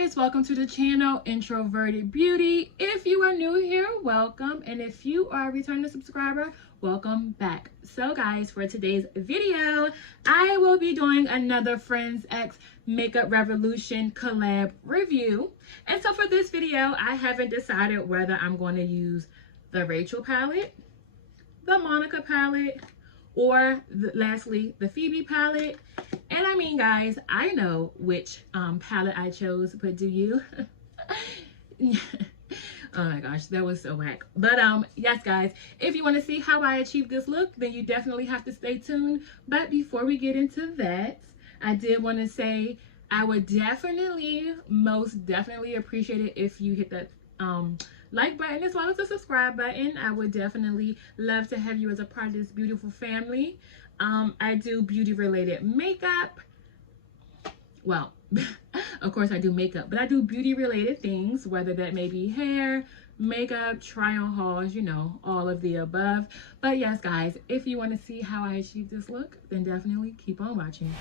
guys, welcome to the channel Introverted Beauty. If you are new here, welcome, and if you are a returning subscriber, welcome back. So guys, for today's video I will be doing another Friends X Makeup Revolution collab review. And so for this video I haven't decided whether I'm going to use the Rachel palette, the Monica palette, or lastly the Phoebe palette. And I mean, guys, I know which palette I chose, but do you? Oh my gosh, that was so whack. But yes guys, if you want to see how I achieved this look, then you definitely have to stay tuned. But before we get into that, I did want to say I would definitely, most definitely appreciate it if you hit that like button as well as the subscribe button. I would definitely love to have you as a part of this beautiful family. I do beauty related makeup. Well, of course I do makeup, but I do beauty related things, whether that may be hair, makeup, try on hauls, you know, all of the above. But yes guys, if you want to see how I achieve this look, then definitely keep on watching.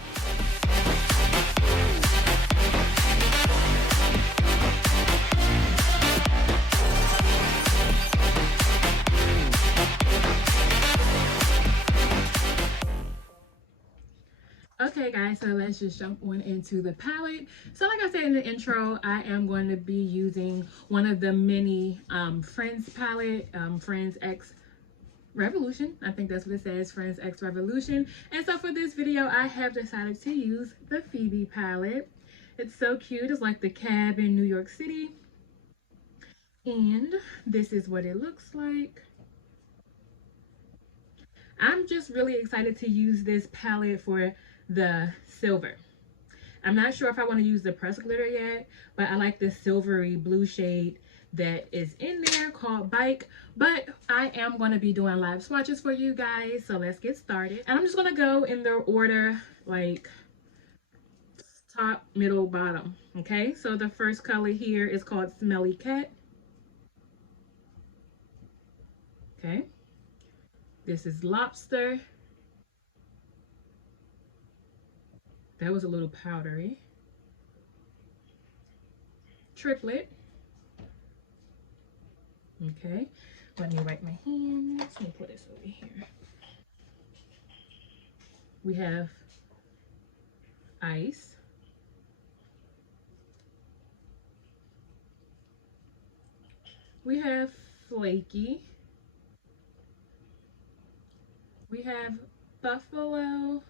Okay guys, so let's just jump on into the palette. So like I said in the intro, I am going to be using one of the mini Friends palette, Friends X Revolution. I think that's what it says, Friends X Revolution. And so for this video, I have decided to use the Phoebe palette. It's so cute. It's like the cab in New York City. And this is what it looks like. I'm just really excited to use this palette for the silver. I'm not sure if I want to use the pressed glitter yet, but I like the silvery blue shade that is in there called Bike. But I am going to be doing live swatches for you guys, so let's get started. And I'm just going to go in the order like top, middle, bottom. Okay, so the first color here is called Smelly Cat. Okay, this is Lobster. That was a little powdery. Triplet. Okay, let me wipe my hands. Let me put this over here. We have Ice. We have Flaky. We have Buffalo.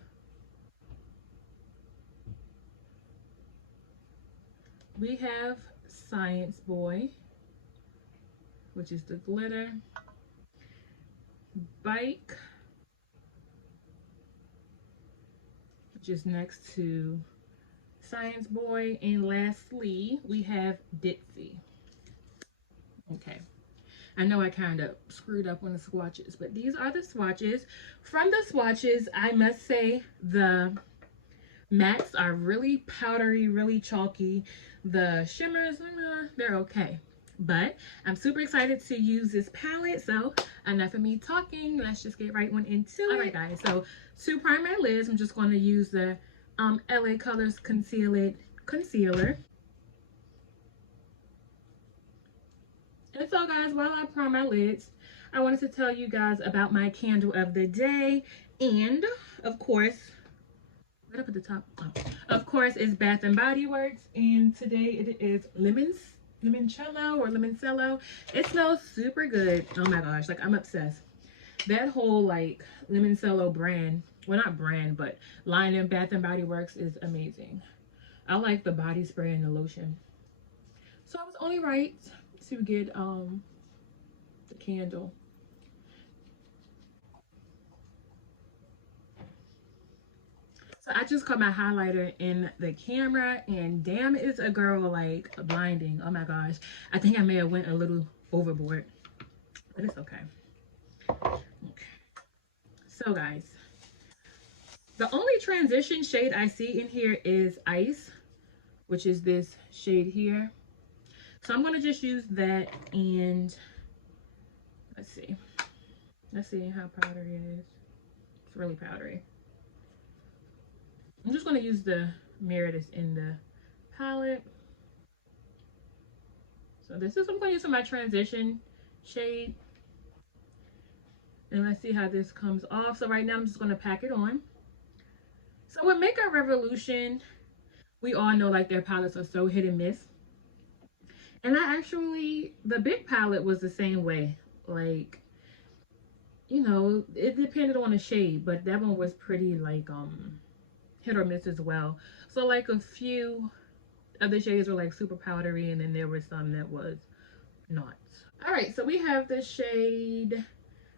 We have Science Boy, which is the glitter. Bike, which is next to Science Boy. And lastly, we have Ditzy. Okay. I know I kind of screwed up on the swatches, but these are the swatches. From the swatches, I must say the mattes are really powdery, really chalky. The shimmers, they're okay. But I'm super excited to use this palette, so enough of me talking. Let's just get right on into it. All right, guys, so to prime my lids, I'm just going to use the LA Colors Concealer. And so guys, while I prime my lids, I wanted to tell you guys about my candle of the day. And of course, right up at the top, of course, it's Bath and Body Works. And today it is limoncello or limoncello. It smells super good. Oh my gosh, like I'm obsessed. That whole like limoncello brand, well not brand, but line in Bath and Body Works is amazing. I like the body spray and the lotion. So I was only right to get the candle. So I just cut my highlighter in the camera, and damn, it's a girl like blinding. Oh my gosh, I think I may have went a little overboard, but it's okay. So guys, the only transition shade I see in here is Ice, which is this shade here. So I'm going to just use that, and let's see how powdery it is. It's really powdery. I'm just going to use the mirror that's in the palette. So this is, I'm going to use my transition shade. And let's see how this comes off. So right now I'm just going to pack it on. So with Makeup Revolution, we all know like their palettes are so hit and miss. And I actually, the big palette was the same way. Like, you know, it depended on the shade, but that one was pretty like hit or miss as well. So like a few of the shades were like super powdery, and then there were some that was not. All right, so we have the shade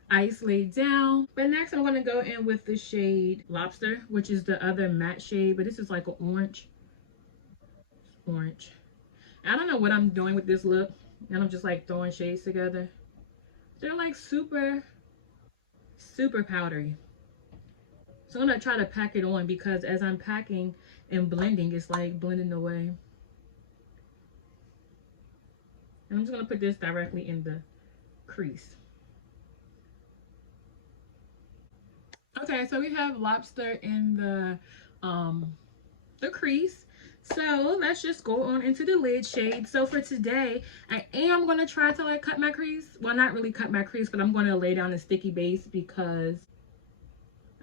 Ice Laid Down, but next I'm going to go in with the shade Lobster, which is the other matte shade, but this is like an orange. I don't know what I'm doing with this look, and I'm just like throwing shades together. They're like super powdery. So I'm going to try to pack it on, because as I'm packing and blending, it's like blending away. And I'm just going to put this directly in the crease. Okay, so we have Lobster in the crease. So let's just go on into the lid shade. So for today, I am going to try to like cut my crease. Well, not really cut my crease, but I'm going to lay down a sticky base because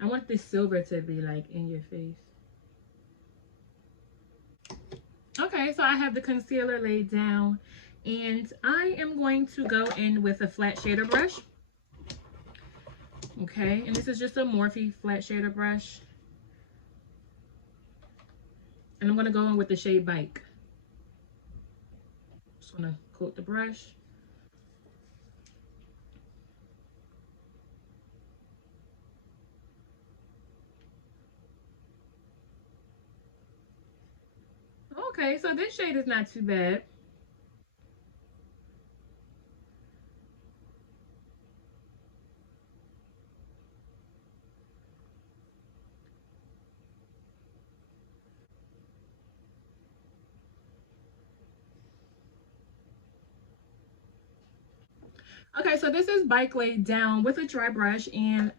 I want this silver to be like in your face. Okay, so I have the concealer laid down, and I am going to go in with a flat shader brush. Okay, and this is just a Morphe flat shader brush. And I'm going to go in with the shade Bike. Just going to coat the brush. Okay, so this shade is not too bad. Okay, so this is Bike laid down with a dry brush, and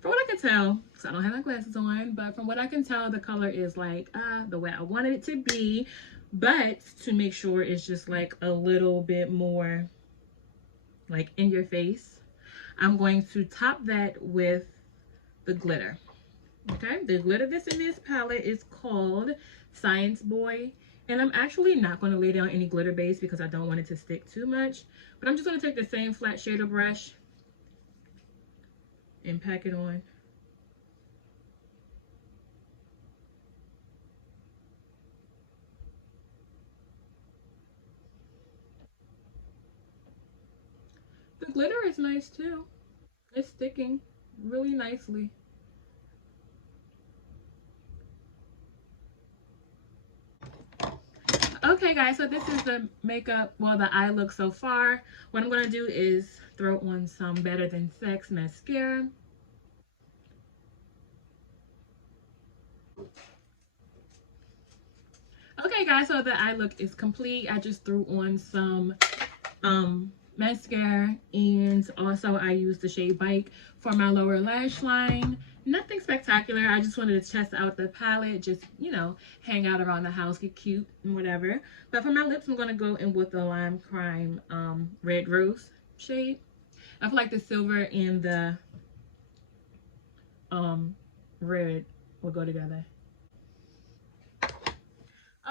from what I can tell, because I don't have my glasses on, but from what I can tell, the color is like the way I wanted it to be, but to make sure it's just like a little bit more like in your face, I'm going to top that with the glitter. Okay, the glitter that's in this palette is called Science Boy. And I'm actually not going to lay down any glitter base because I don't want it to stick too much. But I'm just going to take the same flat shader brush and pack it on. The glitter is nice too. It's sticking really nicely. Okay guys, so this is the makeup, well, the eye look so far. What I'm going to do is throw on some Better Than Sex mascara. Okay guys, so the eye look is complete. I just threw on some mascara, and also I used the shade Bike for my lower lash line. Nothing spectacular. I just wanted to test out the palette, just, you know, hang out around the house, get cute and whatever. But for my lips, I'm going to go in with the Lime Crime Red Rose shade. I feel like the silver and the red will go together.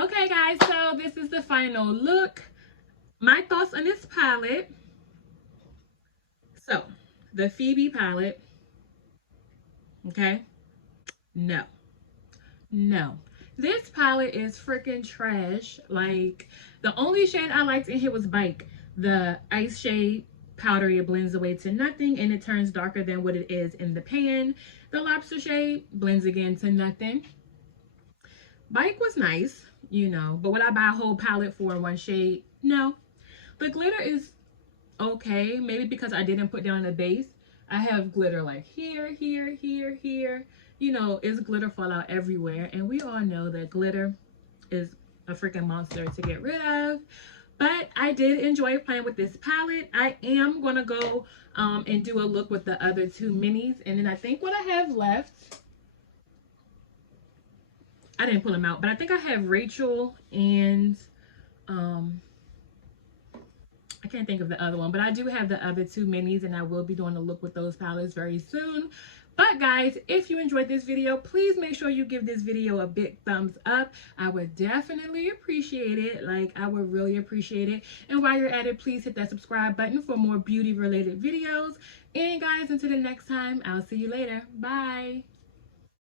Okay guys, so this is the final look. My thoughts on this palette. So, the Phoebe palette, okay? No. This palette is freaking trash. Like, the only shade I liked in here was Bike. The ice shade, powdery, it blends away to nothing, and it turns darker than what it is in the pan. The Lobster shade blends again to nothing. Bike was nice, you know, but would I buy a whole palette for one shade? No. The glitter is okay, maybe because I didn't put down the base. I have glitter like here, you know, it's glitter fallout everywhere, and we all know that glitter is a freaking monster to get rid of. But I did enjoy playing with this palette. I am gonna go and do a look with the other two minis, and then I think what I have left, I didn't pull them out, but I think I have Rachel and can't think of the other one, but I do have the other two minis, and I will be doing a look with those palettes very soon. But guys, if you enjoyed this video, please make sure you give this video a big thumbs up. I would definitely appreciate it. Like, I would really appreciate it. And while you're at it, please hit that subscribe button for more beauty related videos. And guys, until the next time, I'll see you later. Bye.